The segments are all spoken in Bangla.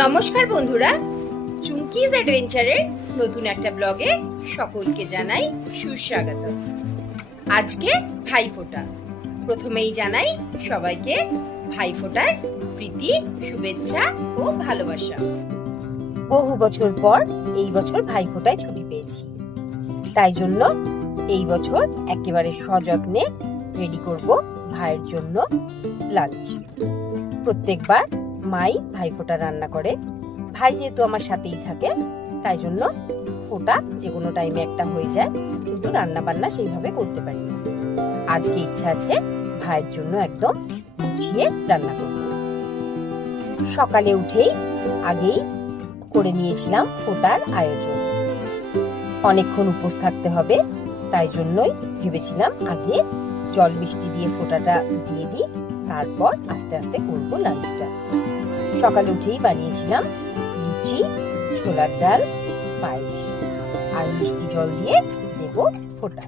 নমস্কার বন্ধুরা, চুমকিজ অ্যাডভেঞ্চারের নতুন একটা ব্লগে সকলকে জানাই সুস্বাগত। আজকে ভাইফোঁটা। প্রথমেই জানাই সবাইকে ভাইফোঁটার প্রীতি, শুভেচ্ছা ও ভালোবাসা। বহু বছর পর এই বছর ভাইফোঁটায় ছুটি পেয়েছি, তাই জন্য এই বছর একেবারে সযত্নে রেডি করব ভাইয়ের জন্য লাঞ্চ। প্রত্যেকবার মাই ভাইফোঁটা রান্না করে। ভাই যেহেতু আমার সাথেই থাকে, তাই জন্য ফোঁটা যে কোনো টাইমে একটা হয়ে যায়, কিন্তু রান্না বান্না সেইভাবে করতে পারি না। আজকে ইচ্ছা আছে ভাইয়ের জন্য একদম গুছিয়ে রান্না করব। সকালে উঠেই আগেই করে নিয়েছিলাম ফোঁটার আয়োজন। অনেকক্ষণ উপোস থাকতে হবে, তাই জন্যই ভেবেছিলাম আগে জল মিষ্টি দিয়ে ফোঁটাটা দিয়ে দিই, তারপর আস্তে আস্তে করবো লাঞ্চটা। সকালে উঠেই বানিয়েছিলাম লুচি, ছোলার ডাল, পায়েস আর মিষ্টি জল দিয়ে দেব ফোঁটা।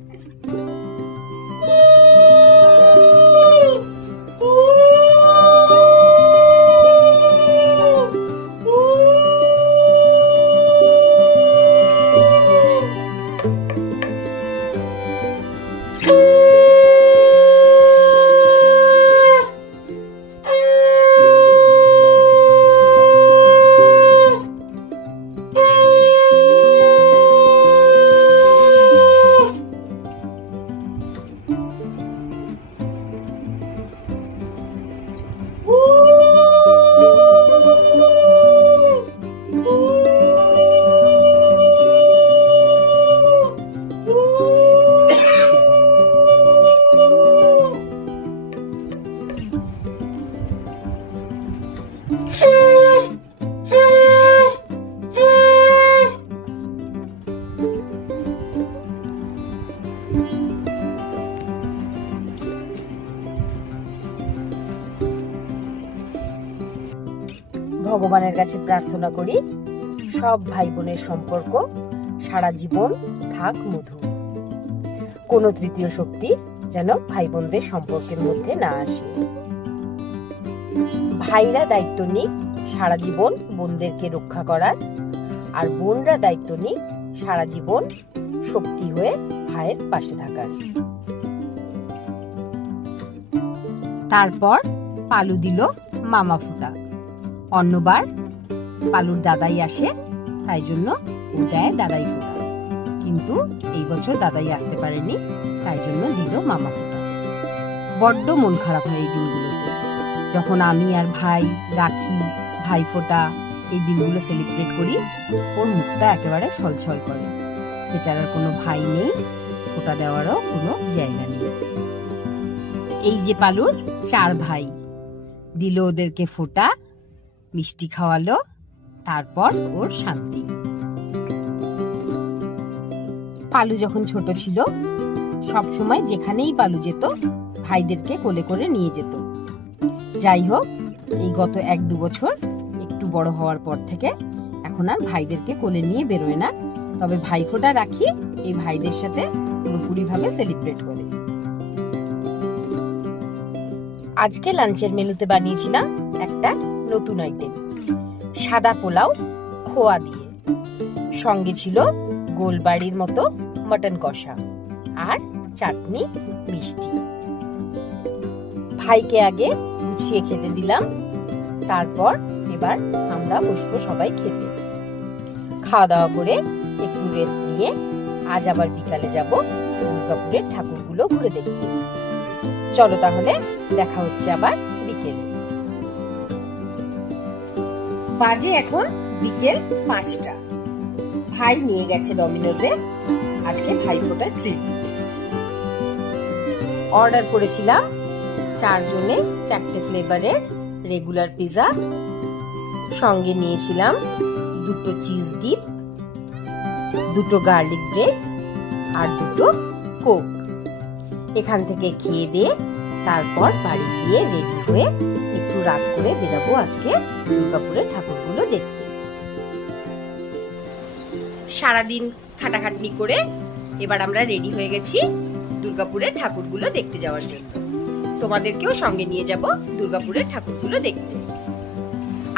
ভগবানের কাছে প্রার্থনা করি সব ভাই বোনের সম্পর্ক সারা জীবন থাক মধুর। কোনো তৃতীয় শক্তি যেন ভাই বোনদের সম্পর্কের মধ্যে না আসে। ভাইরা দায়িত্ব নিক সারা জীবন বোনদেরকে রক্ষা করার, আর বোনরা দায়িত্ব নিক সারা জীবন শক্তি হয়ে ভাইয়ের পাশে থাকার। তারপর পালু দিল মামা ফোঁটা। অন্যবার পালুর দাদাই আসে, তাই জন্য ও দেয় দাদাই ফোঁটা, কিন্তু এই বছর দাদাই আসতে পারেনি, তাই জন্য দিল মামা ফোঁটা। বড্ড মন খারাপ হয় এই দিনগুলোতে, যখন আমি আর ভাই রাখি, ভাই ফোঁটা এই দিনগুলো সেলিব্রেট করি। ওর মুখটা একেবারে ছলছল করে। বেচারার কোনো ভাই নেই, ফোঁটা দেওয়ারও কোনো জায়গা নেই। এই যে পালুর 4 ভাই, দিল ওদেরকে ফোঁটা, মিষ্টি খাওয়ালো, তারপর ওর শান্তি। পালু যখন ছোট ছিল, সব সময় যেখানেই পালু যেত ভাইদেরকে কোলে করে নিয়ে যেত। যাই হোক, এই গত 1-2 বছর একটু বড় হওয়ার পর থেকে এখন আর ভাইদেরকে কোলে নিয়ে বেরোয় না, তবে ভাইফোঁটা রাখি এই ভাইদের সাথে পুরোপুরি ভাবে সেলিব্রেট করে। আজকে লাঞ্চের মেনুতে বানিয়েছিলাম একটা নতুন আইটেম, সাদা পোলাও খোয়া দিয়ে। সঙ্গে ছিল গোলবাড়ির মতো মটন কষা আর চাটনি, মিষ্টি। ভাইকে আগে গুছিয়ে খেতে দিলাম, তারপর এবার আমরা বসবো সবাই খেতে। খাওয়া দাওয়া করে একটু রেস্ট নিয়ে আজ আবার বিকালে যাব দুর্গাপুরের ঠাকুরগুলো ঘুরে দেখতে। চলো তাহলে দেখা হচ্ছে আবার বিকেলে। বাজে এখন বিকেল 5টা। ভাই নিয়ে গেছে ডমিনোজে আজকে ভাইফোঁটার ট্রিট। অর্ডার করেছিলাম 4 জনে 4টে ফ্লেভারের রেগুলার পিজা, সঙ্গে নিয়েছিলাম 2টো চিজ ডিপ, 2টো গার্লিক ব্রেড আর 2টো কোক। এখান থেকে খেয়ে দিয়ে তারপর বাড়ি গিয়ে রেডি হয়ে একটু রাত করে বেরাবো আজকে দুর্গাপুরের ঠাকুরগুলো দেখতে। সারাদিন খাটাখাটনি করে এবার আমরা রেডি হয়ে গেছি দুর্গাপুরের ঠাকুরগুলো দেখতে যাওয়ার জন্য। তোমাদেরকেও সঙ্গে নিয়ে যাব দুর্গাপুরের ঠাকুরগুলো দেখতে।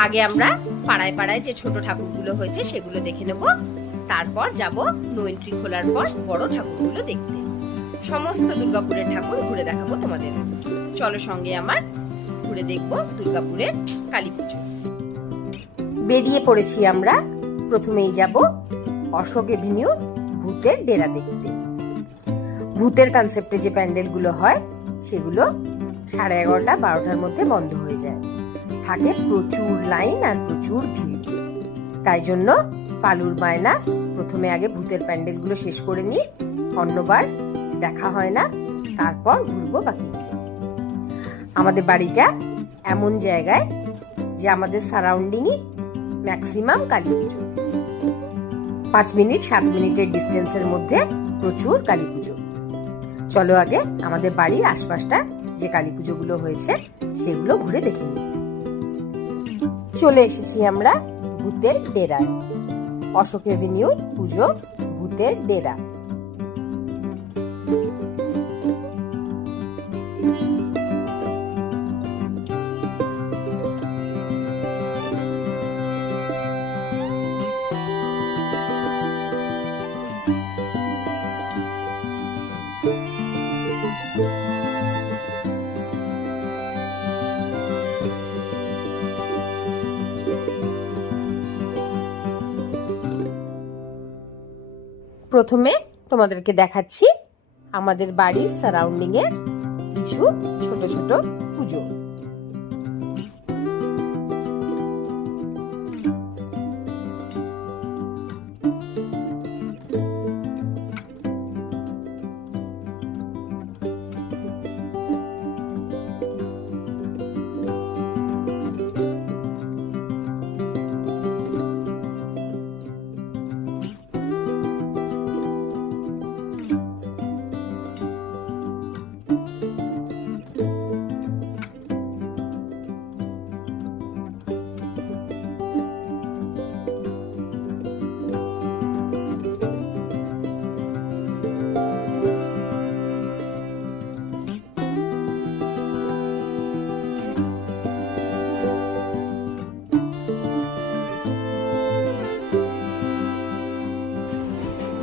আগে আমরা পাড়ায় পাড়ায় যে ছোট ঠাকুরগুলো হয়েছে সেগুলো দেখে নেব, তারপর যাব নো এন্ট্রি খোলার পর বড় ঠাকুরগুলো দেখতে। সমস্ত দুর্গাপুরের ঠাকুর ঘুরে দেখাবো তোমাদের। চলো সঙ্গে আমার, ঘুরে দেখবো দুর্গাপুরের কালী পুজো। বেরিয়ে পড়েছি আমরা। প্রথমেই যাব অশোক এভিনিউ ভূতের ডেরা দেখতে। ভূতের কনসেপ্টে যে প্যান্ডেলগুলো হয় সেগুলো 11:30 12টার মধ্যে বন্ধ হয়ে যায়। থাকে প্রচুর লাইন আর প্রচুর ভিড়। তাই জন্য পালুর বায়না প্রথমে আগে ভূতের প্যান্ডেলগুলো শেষ করে নিই, অন্যবার দেখা হয় না, তারপর ঘুরবো বাকিগুলো। আমাদের বাড়িটা এমন জায়গায় যে আমাদের সারাউন্ডিংই ম্যাক্সিমাম কালী পুজো। 5 মিনিট 7 মিনিটের ডিস্টেন্সের মধ্যে প্রচুর কালী পুজো। চলো আগে আমাদের বাড়ির আশপাশটা যে কালী পুজোগুলো হয়েছে সেগুলো ঘুরে দেখে নিই। চলে এসেছি আমরা ভূতের ডেরায়। অশোক এভিনিউর পুজো ভূতের ডেরা। প্রথমে তোমাদেরকে দেখাচ্ছি আমাদের বাড়ির সারাউন্ডিং এর কিছু ছোট ছোট পুজো।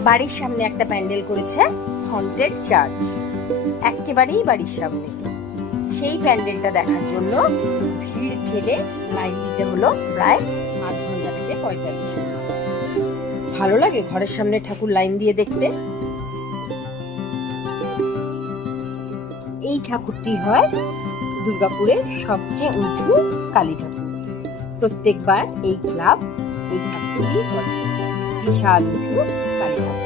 বাড়ির সামনে একটা প্যান্ডেল করেছে হন্টেড চার্চ, একেবারেই বাড়ির সামনে। সেই প্যান্ডেলটা দেখার জন্য ভিড় ঠেলে লাইন দিতে হলো প্রায় 8 ঘন্টা থেকে 45 মিনিট। ভালো লাগে ঘরের সামনে ঠাকুর লাইন দিয়ে দেখতে। এই ঠাকুরটি হয় দুর্গাপুরের সবচেয়ে উঁচু কালী ঠাকুর। প্রত্যেকবার এই ক্লাব এই ঠাকুরটি করে, বিশাল উঁচু কালী ঠাকুর।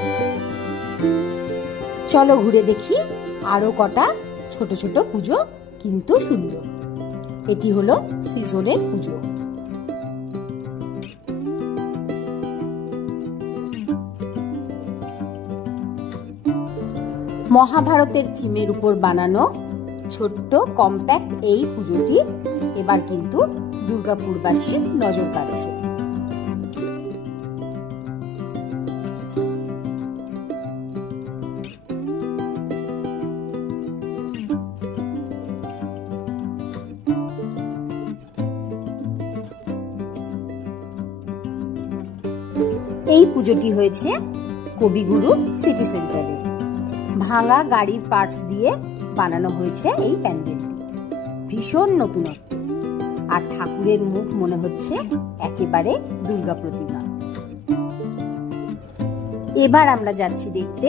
চলো ঘুরে দেখি আরো কটা ছোট ছোট পুজো, কিন্তু সুন্দর। এটি হলো সিজনের পুজো। মহাভারতের থিমের উপর বানানো ছোট্ট কম্প্যাক্ট এই পুজোটি এবার কিন্তু দুর্গাপুরবাসীর নজর কাড়ছে। এই পুজোটি হয়েছে কবিগুরু সিটি সেন্টারে। ভাঙা গাড়ির পার্টস দিয়ে বানানো হয়েছে এই প্যান্ডেলটি। ভীষণ নতুনত্ব, আর ঠাকুরের মুখ মনে হচ্ছে একেবারে দুর্গা প্রতিমা। এবার আমরা যাচ্ছি দেখতে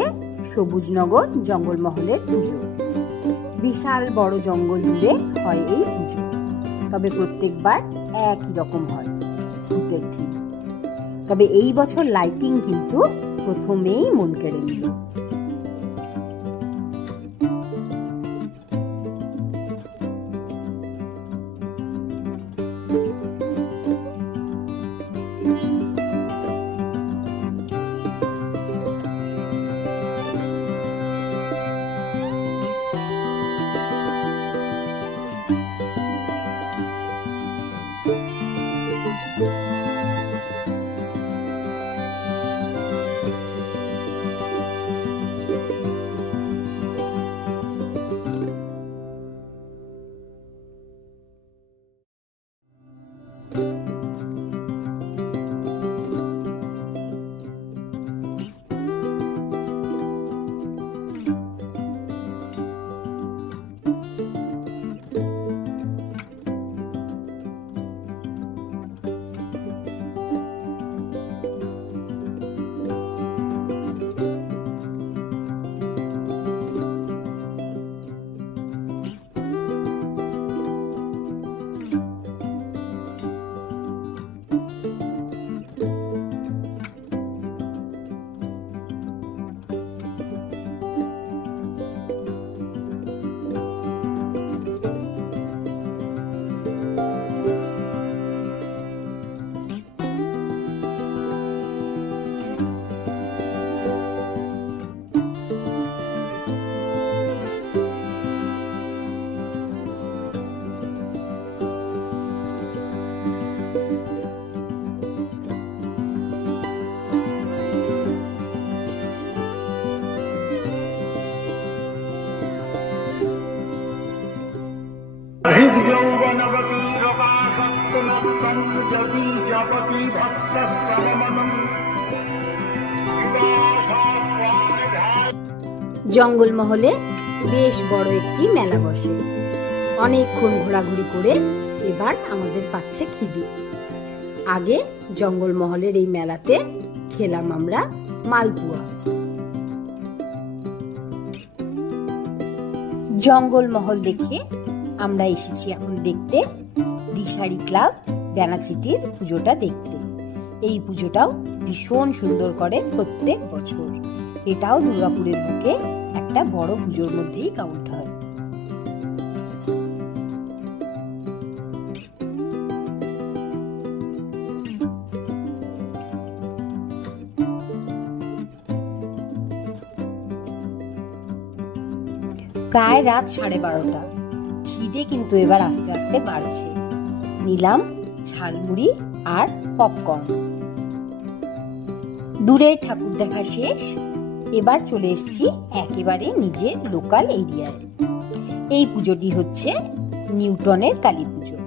সবুজনগর জঙ্গলমহলের পুজো। বিশাল বড় জঙ্গল জুড়ে হয় এই পুজো, তবে প্রত্যেকবার একই রকম হয়, ভূতের থিম। তবে এই বছর লাইটিং কিন্তু প্রথমেই মন কেড়ে নিল। জঙ্গলমহলে বেশ বড় একটি মেলা বসে। অনেকক্ষণ ঘোরাঘুরি করে এবার আমাদের পাচ্ছে খিদে। আগে জঙ্গলমহলের এই মেলাতে খেলাম আমরা মালপুয়া। জঙ্গলমহল দেখে আমরা এসেছি এখন দেখতে দিশারি ক্লাব ব্যানাচিটির পুজোটা দেখতে। এই পুজোটাও ভীষণ সুন্দর করে প্রত্যেক বছর। এটাও দুর্গাপুরের বুকে একটা বড় পুজোর মধ্যেই কাউন্ট হয়। প্রায় রাত 12:30। খিদে কিন্তু এবার আস্তে আস্তে বাড়ছে। নিলাম ঝালমুড়ি আর পপকর্ন। দূরের ঠাকুর দেখা শেষ। এবার চলে এসেছি একেবারে নিজের লোকাল এরিয়ায়। এই পুজোটি হচ্ছে নিউটনের কালী পুজো।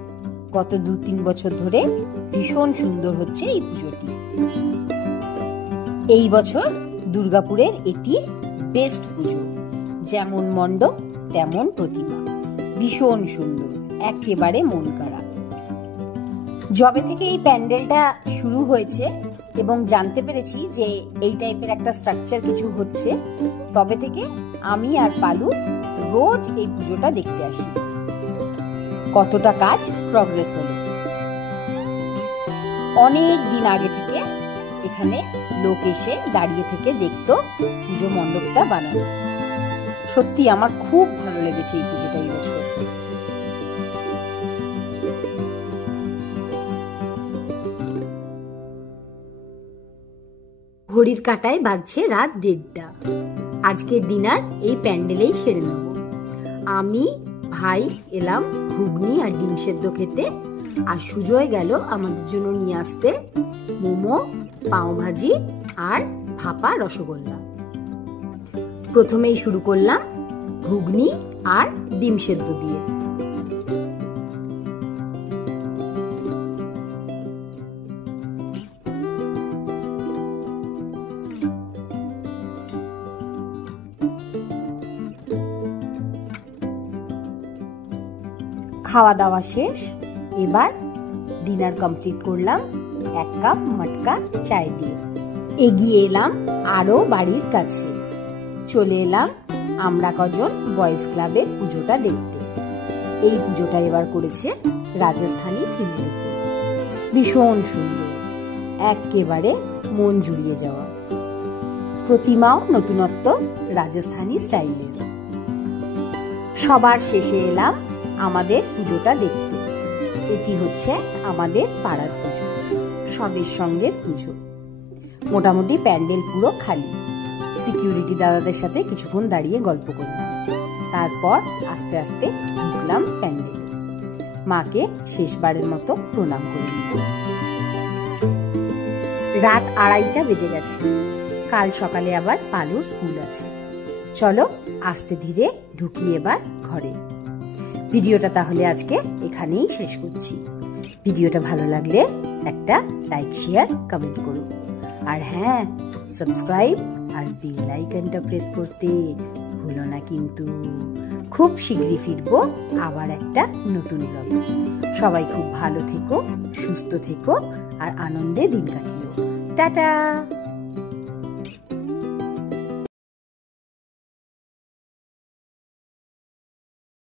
গত 2-3 বছর ধরে ভীষণ সুন্দর হচ্ছে এই পুজোটি। এই বছর দুর্গাপুরের এটি বেস্ট পুজো। যেমন মণ্ডপ তেমন প্রতিমা, ভীষণ সুন্দর, একেবারে মন কাড়া। যবে থেকে এই প্যান্ডেলটা শুরু হয়েছে এবং জানতে পেরেছি যে এই টাইপের একটা স্ট্রাকচার কিছু হচ্ছে, তবে থেকে আমি আর পালু রোজ এই পুজোটা দেখতে আসি। কতটা কাজ প্রগ্রেস হলো। অনেক দিন আগে থেকে এখানে লোক এসে দাঁড়িয়ে থেকে দেখতো পুজো মণ্ডপটা বানানো। সত্যি আমার খুব ভালো লেগেছে এই পুজোটা এই বছর। ঘড়ির কাঁটায় বাজছে রাত 1:30। আজকের ডিনার এই প্যান্ডেলেই সেরে নেব। আমি ভাই এলাম ঘুগনি আর ডিম সেদ্ধ খেতে, আর সুজয় গেল আমাদের জন্য নিয়ে আসতে মোমো, পাও ভাজি আর ভাপা রসগোল্লা। প্রথমেই শুরু করলাম ঘুগনি আর ডিম সেদ্ধ দিয়ে। খাওয়া দাওয়া শেষ। এবার ডিনার কমপ্লিট করলাম 1 কাপ মটকা চায় দিয়ে। এগিয়ে এলাম আরো বাড়ির কাছে। চলে এলাম আমরা কজন বয়েজ ক্লাবের পুজোটা দেখতে। এই পুজোটা এবার করেছে রাজস্থানী থিমের উপর। ভীষণ সুন্দর, একেবারে মন জুড়িয়ে যাওয়া। প্রতিমাও নতুনত্ব রাজস্থানী স্টাইলের। সবার শেষে এলাম আমাদের পুজোটা দেখতে। এটি হচ্ছে আমাদের পাড়ার পুজো, স্বদেশ সঙ্গের পুজো। মোটামুটি প্যান্ডেল পুরো খালি। সিকিউরিটি দাদাদের সাথে কিছুক্ষণ দাঁড়িয়ে গল্প করলাম। তারপর আস্তে আস্তে ঢুকলাম প্যান্ডেলে। মাকে শেষবারের মতো প্রণাম করে নিলাম। রাত 2:30 বেজে গেছে। কাল সকালে আবার পালুর স্কুল আছে। চলো আস্তে ধীরে ঢুকি এবার ঘরে। ভিডিওটা তাহলে আজকে এখানেই শেষ করছি। ভিডিওটা ভালো লাগলে একটা লাইক শেয়ার কমেন্ট করো। আর হ্যাঁ, সাবস্ক্রাইব আর বেল আইকনটা প্রেস করতে ভুলো না কিন্তু। খুব শীঘ্রই ফিরবো আবার একটা নতুন ব্লগে। সবাই খুব ভালো থেকো, সুস্থ থেকো আর আনন্দে দিন কাটিও। টাটা।